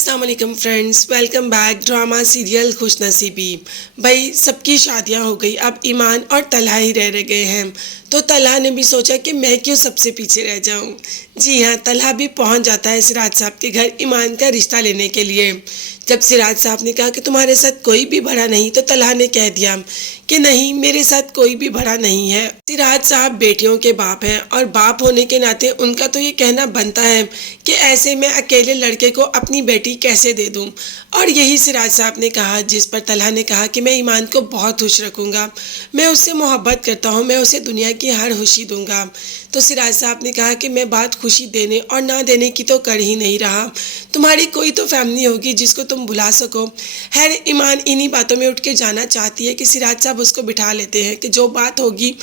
अस्सलाम वालेकुम friends, welcome back. Drama serial Khushnaseebi. भाई सबकी शादियां हो गई, अब ईमान और तलहा ही रह गए हैं। तो तलहा ने भी सोचा कि मैं क्यों सबसे पीछे रह जाऊं। जी हाँ, तलहा भी पहुंच जाता है सिराज साहब के घर ईमान का रिश्ता लेने के लिए। जब सिराज साहब ने कहा कि तुम्हारे साथ कोई भी बड़ा नहीं, तो तलहा ने कह दिया कि नहीं, मेरे साथ कोई भी बड़ा नहीं है। सिराज साहब बेटियों के बाप हैं और बाप होने के नाते उनका तो ये कहना बनता है कि ऐसे में अकेले लड़के को अपनी बेटी कैसे दे दूं। और यही सिराज साहब ने कहा, जिस पर तलहा ने कहा कि मैं ईमान को बहुत खुश रखूंगा, मैं उससे मोहब्बत करता हूं, मैं उसे दुनिया की हर खुशी दूंगा। तो सिराज साहब ने कहा कि मैं बात खुशी देने और ना देने की तो कर ही नहीं रहा। तुम्हारी कोई तो फैमिली होगी जिसको तुम बुला सको। खैर, ईमान इन्हीं बातों में उठ के जाना चाहती है कि सिराज साहब उसको बिठा लेते हैं कि जो बात होगी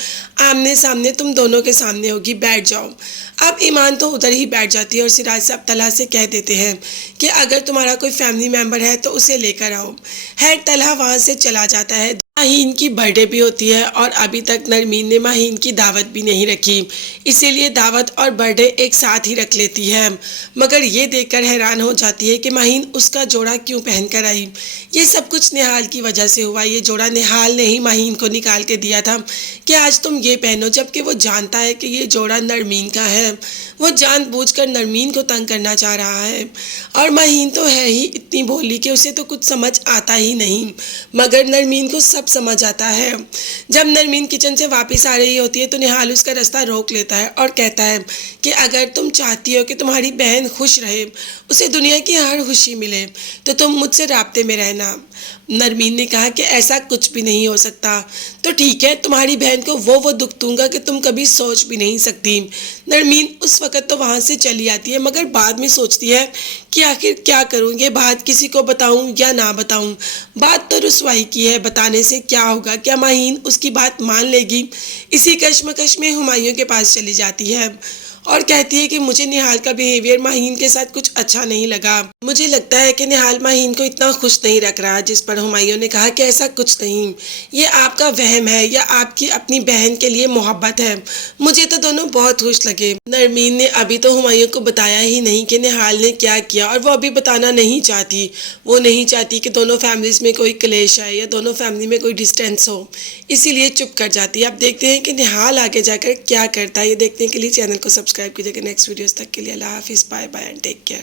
आमने सामने तुम दोनों के सामने होगी, बैठ जाओ। अब ईमान तो उधर ही बैठ जाती है और सिराज साहब तलहा से कह देते हैं कि अगर तुम्हारा कोई फैमिली मेम्बर है तो उसे लेकर आओ। खैर, तलहा वहाँ से चला जाता है। माहीन की बर्थडे भी होती है और अभी तक नरमीन ने माहीन की दावत भी नहीं रखी, इसीलिए दावत और बर्थडे एक साथ ही रख लेती है। मगर ये देखकर हैरान हो जाती है कि माहीन उसका जोड़ा क्यों पहन कर आई। ये सब कुछ निहाल की वजह से हुआ। ये जोड़ा निहाल ने ही माहीन को निकाल के दिया था कि आज तुम ये पहनो, जबकि वो जानता है कि ये जोड़ा नरमीन का है। वो जानबूझकर नरमीन को तंग करना चाह रहा है। और माहीन तो है ही इतनी भोली कि उसे तो कुछ समझ आता ही नहीं, मगर नरमीन को सब समझ आता है। जब नरमीन किचन से वापस आ रही होती है तो निहाल उसका रास्ता रोक लेता है और कहता है कि अगर तुम चाहती हो कि तुम्हारी बहन खुश रहे, उसे दुनिया की हर खुशी मिले, तो तुम मुझसे राब्ते में रहना। नरमीन ने कहा कि ऐसा कुछ भी नहीं हो सकता। तो ठीक है, तुम्हारी बहन को वो दुख दूंगा कि तुम कभी सोच भी नहीं सकती। नरमीन उस वक़्त तो वहाँ से चली आती है, मगर बाद में सोचती है कि आखिर क्या करूँ, ये बात किसी को बताऊँ या ना बताऊँ। बात तो रुसवाई की है, बताने से क्या होगा, क्या माहीन उसकी बात मान लेगी। इसी कश्मकश में हुमायूं के पास चली जाती है और कहती है कि मुझे निहाल का बिहेवियर माहीन के साथ कुछ अच्छा नहीं लगा। मुझे लगता है कि निहाल माहीन को इतना खुश नहीं रख रहा। जिस पर हुमायूं ने कहा कि ऐसा कुछ नहीं, ये आपका वहम है या आपकी अपनी बहन के लिए मोहब्बत है। मुझे तो दोनों बहुत खुश लगे। नरमीन ने अभी तो हुमायूं को बताया ही नहीं कि निहाल ने क्या किया, और वो अभी बताना नहीं चाहती। वो नहीं चाहती कि दोनों फैमिलीज में कोई क्लेश है या दोनों फैमिली में कोई डिस्टेंस हो, इसीलिए चुप कर जाती है। अब देखते हैं कि निहाल आगे जाकर क्या करता है। ये देखने के लिए चैनल को सब्सक्राइब कीजिएगा। नेक्स्ट वीडियोस तक के लिए अल्लाह हाफिज़, bye bye and take care.